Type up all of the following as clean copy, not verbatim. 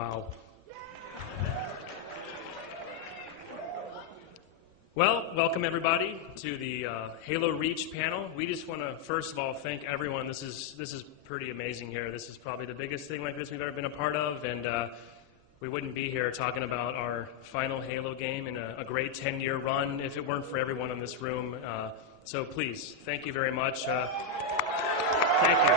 Wow. Well, welcome everybody to the Halo Reach panel. We just want to first of all thank everyone. This is pretty amazing here. This is probably the biggest thing like this we've ever been a part of, and we wouldn't be here talking about our final Halo game in a great 10-year run if it weren't for everyone in this room. So please, thank you very much. Thank you.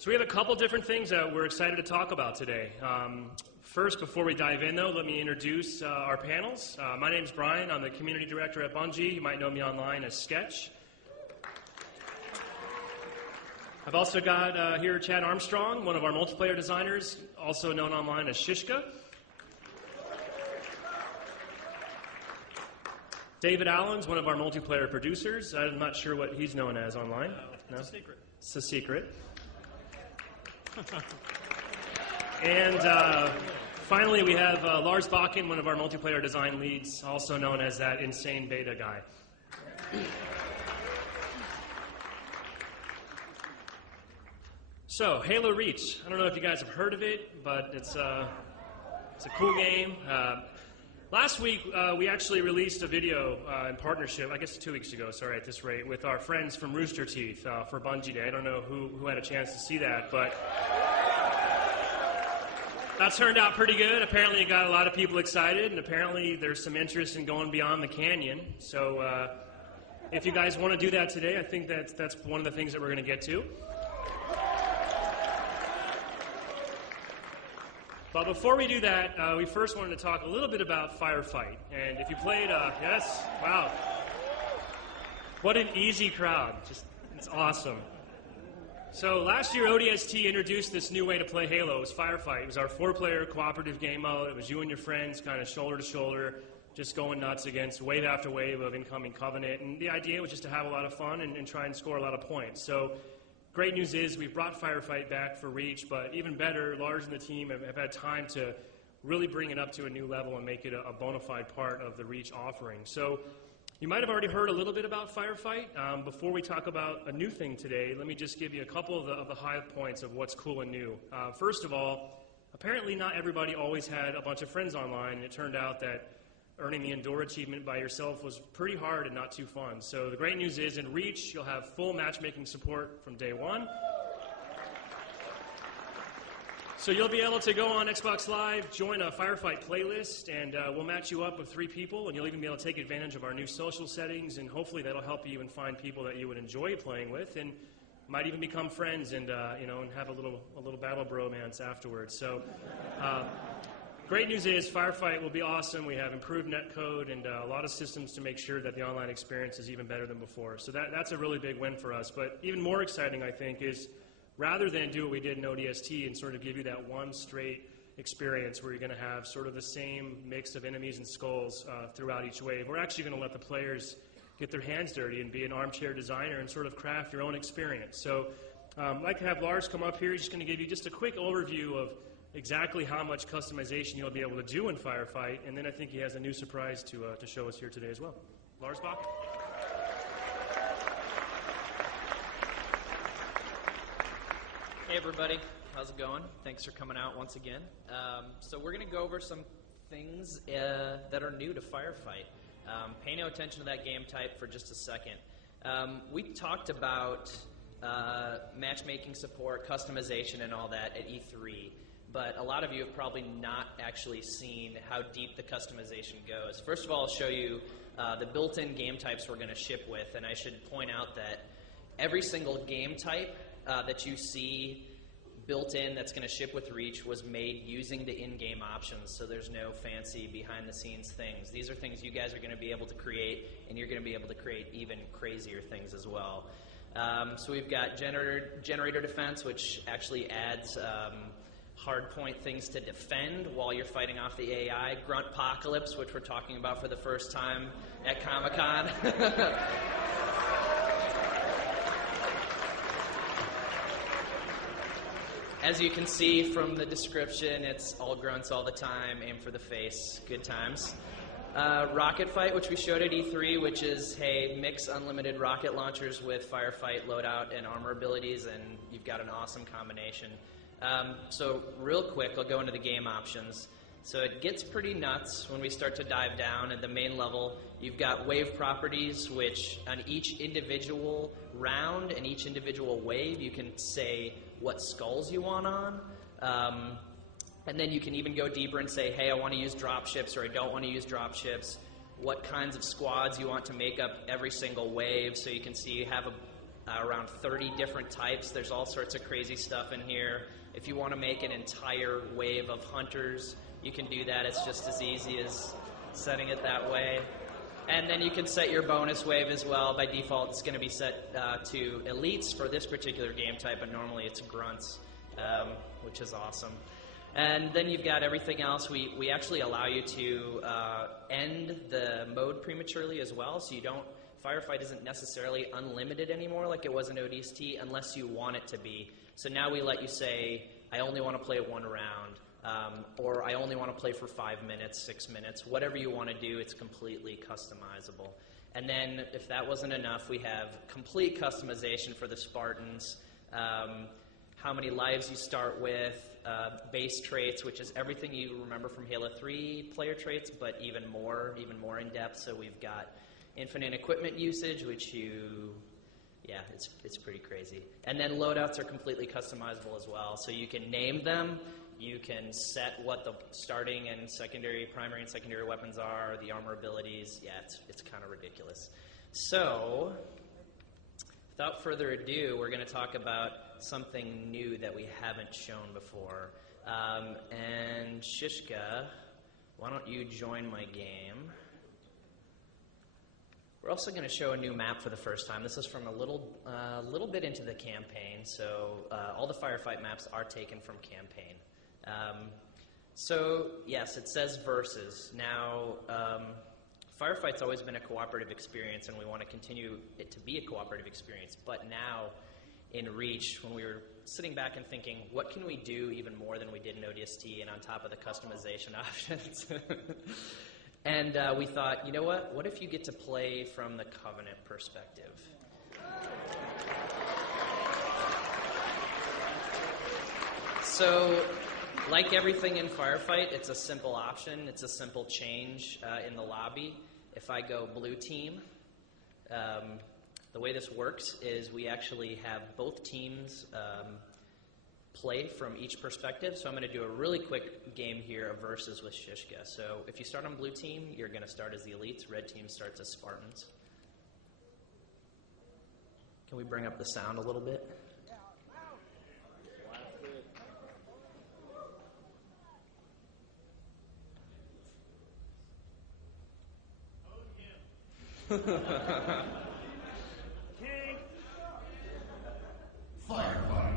So we have a couple different things that we're excited to talk about today. First, before we dive in, though, let me introduce our panels. My name's Brian. I'm the Community Director at Bungie. You might know me online as Sketch. I've also got here Chad Armstrong, one of our multiplayer designers, also known online as Shishka. David Allen's one of our multiplayer producers. I'm not sure what he's known as online. No? It's a secret. It's a secret. And finally, we have Lars Bakken, one of our multiplayer design leads, also known as that insane beta guy. So, Halo Reach. I don't know if you guys have heard of it, but it's a cool game. Last week, we actually released a video in partnership, I guess 2 weeks ago, sorry, at this rate, with our friends from Rooster Teeth for Bungie Day. I don't know who had a chance to see that, but that turned out pretty good. Apparently it got a lot of people excited, and apparently there's some interest in going beyond the canyon. So if you guys want to do that today, I think that's one of the things that we're going to get to. But before we do that, we first wanted to talk a little bit about Firefight. And if you played, yes, wow. What an easy crowd. It's awesome. So last year, ODST introduced this new way to play Halo. It was Firefight. It was our 4-player cooperative game mode. It was you and your friends kind of shoulder to shoulder, just going nuts against wave after wave of incoming Covenant. And the idea was just to have a lot of fun and try and score a lot of points. So great news is we've brought Firefight back for Reach, but even better, Lars and the team have had time to really bring it up to a new level and make it a bona fide part of the Reach offering. So you might have already heard a little bit about Firefight. Before we talk about a new thing today, let me just give you a couple of the high points of what's cool and new. First of all, apparently not everybody always had a bunch of friends online, and it turned out that earning the Endure achievement by yourself was pretty hard and not too fun. So the great news is in Reach, you'll have full matchmaking support from day one. So you'll be able to go on Xbox Live, join a Firefight playlist, and we'll match you up with 3 people, and you'll even be able to take advantage of our new social settings, and hopefully that'll help you even find people that you would enjoy playing with, and might even become friends and and have a little battle bromance afterwards. So great news is Firefight will be awesome. We have improved netcode and a lot of systems to make sure that the online experience is even better than before. So that's a really big win for us. But even more exciting, I think, is rather than do what we did in ODST and sort of give you that one straight experience where you're going to have sort of the same mix of enemies and skulls throughout each wave, we're actually going to let the players get their hands dirty and be an armchair designer and sort of craft your own experience. So I'd like to have Lars come up here. He's just going to give you just a quick overview of exactly how much customization you'll be able to do in Firefight, and then I think he has a new surprise to show us here today as well. Lars Bakken. Hey everybody, how's it going? Thanks for coming out once again. So we're going to go over some things that are new to Firefight. Pay no attention to that game type for just a second. We talked about matchmaking support, customization, and all that at E3. But a lot of you have probably not actually seen how deep the customization goes. First of all, I'll show you the built-in game types we're going to ship with, and I should point out that every single game type that you see built in that's going to ship with Reach was made using the in-game options, so there's no fancy behind-the-scenes things. These are things you guys are going to be able to create, and you're going to be able to create even crazier things as well. So we've got generator defense, which actually adds hardpoint things to defend while you're fighting off the AI. Gruntpocalypse, which we're talking about for the first time at Comic-Con. As you can see from the description, it's all grunts all the time, aim for the face, good times. Rocket Fight, which we showed at E3, which is, hey, mix unlimited rocket launchers with firefight loadout and armor abilities, and you've got an awesome combination. So real quick, I'll go into the game options. So it gets pretty nuts when we start to dive down at the main level. You've got wave properties, which on each individual round and each individual wave, you can say what skulls you want on. And then you can even go deeper and say, hey, I want to use dropships or I don't want to use dropships. What kinds of squads you want to make up every single wave. So you can see you have around 30 different types. There's all sorts of crazy stuff in here. If you want to make an entire wave of hunters, you can do that. It's just as easy as setting it that way. And then you can set your bonus wave as well. By default, it's going to be set to elites for this particular game type, but normally it's grunts, which is awesome. And then you've got everything else. We actually allow you to end the mode prematurely as well, so you don't. Firefight isn't necessarily unlimited anymore like it was in ODST unless you want it to be. So now we let you say, I only want to play one round, or I only want to play for 5 minutes, 6 minutes, whatever you want to do, it's completely customizable. And then if that wasn't enough, we have complete customization for the Spartans, how many lives you start with, base traits, which is everything you remember from Halo 3 player traits, but even more in depth. So we've got infinite equipment usage, which it's pretty crazy. And then loadouts are completely customizable as well. So you can name them, you can set what the starting and primary and secondary weapons are, the armor abilities. Yeah, it's kind of ridiculous. So, without further ado, we're going to talk about something new that we haven't shown before. And Shishka, why don't you join my game? We're also going to show a new map for the first time. This is from a little bit into the campaign, so all the firefight maps are taken from campaign. So, yes, it says versus. Now, Firefight's always been a cooperative experience, and we want to continue it to be a cooperative experience. But now, in Reach, when we were sitting back and thinking, what can we do even more than we did in ODST and on top of the customization options? And we thought, you know what? What if you get to play from the Covenant perspective? So, like everything in Firefight, it's a simple option. It's a simple change in the lobby. If I go blue team, the way this works is we actually have both teams play from each perspective. So I'm going to do a really quick game here of versus with Shishka. So if you start on blue team, you're going to start as the elites. Red team starts as Spartans. Can we bring up the sound a little bit? Firefight.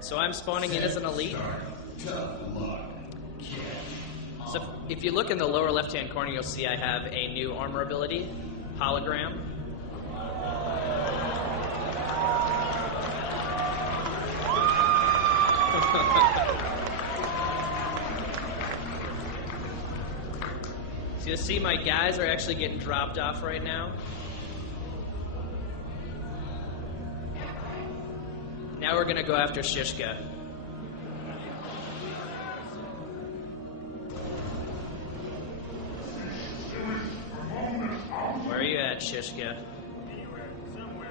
So I'm spawning in as an elite. So if you look in the lower left-hand corner, you'll see I have a new armor ability, Hologram. So you see my guys are actually getting dropped off right now. Now we're going to go after Shishka. Where are you at, Shishka? Anywhere, somewhere.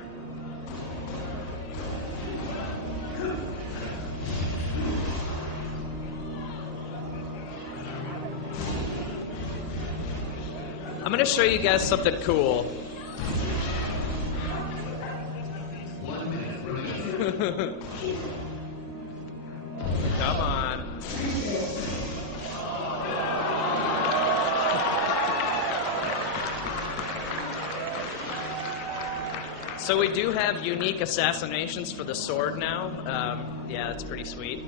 I'm going to show you guys something cool. Come on. So we do have unique assassinations for the sword now. Yeah, that's pretty sweet.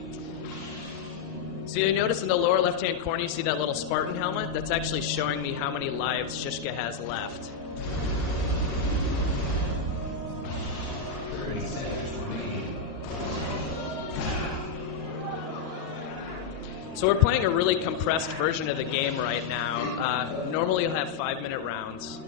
So you notice in the lower left-hand corner, you see that little Spartan helmet? That's actually showing me how many lives Shishka has left. So we're playing a really compressed version of the game right now. Normally you'll have 5-minute rounds,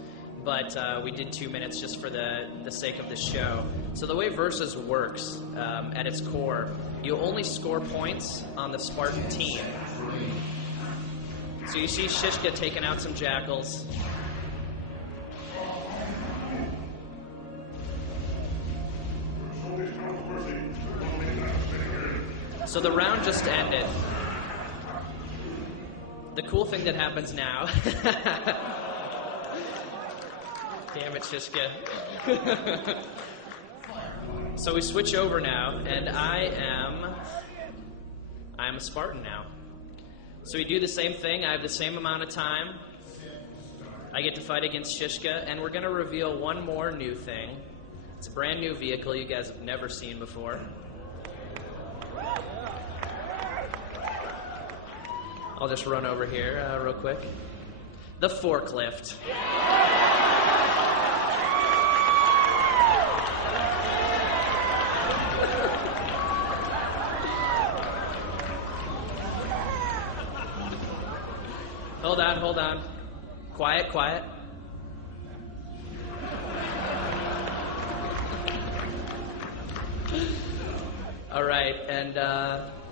but we did 2 minutes just for the sake of the show. So the way Versus works, at its core, you only score points on the Spartan team. So you see Shishka taking out some jackals. So the round just ended. The cool thing that happens now... Damn it, Shishka. So we switch over now, and I am a Spartan now. So we do the same thing. I have the same amount of time. I get to fight against Shishka, and we're going to reveal one more new thing. It's a brand new vehicle you guys have never seen before. I'll just run over here real quick. The forklift. Hold on. Quiet. All right, and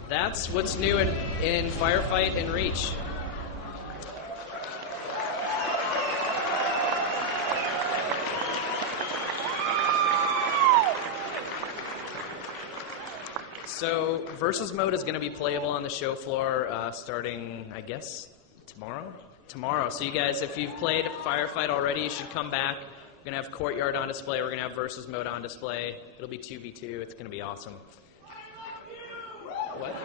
that's what's new in Firefight and Reach. So, Versus mode is going to be playable on the show floor starting, I guess, tomorrow. So you guys, if you've played Firefight already, you should come back. We're going to have Courtyard on display. We're going to have Versus mode on display. It'll be 2v2. It's going to be awesome. What?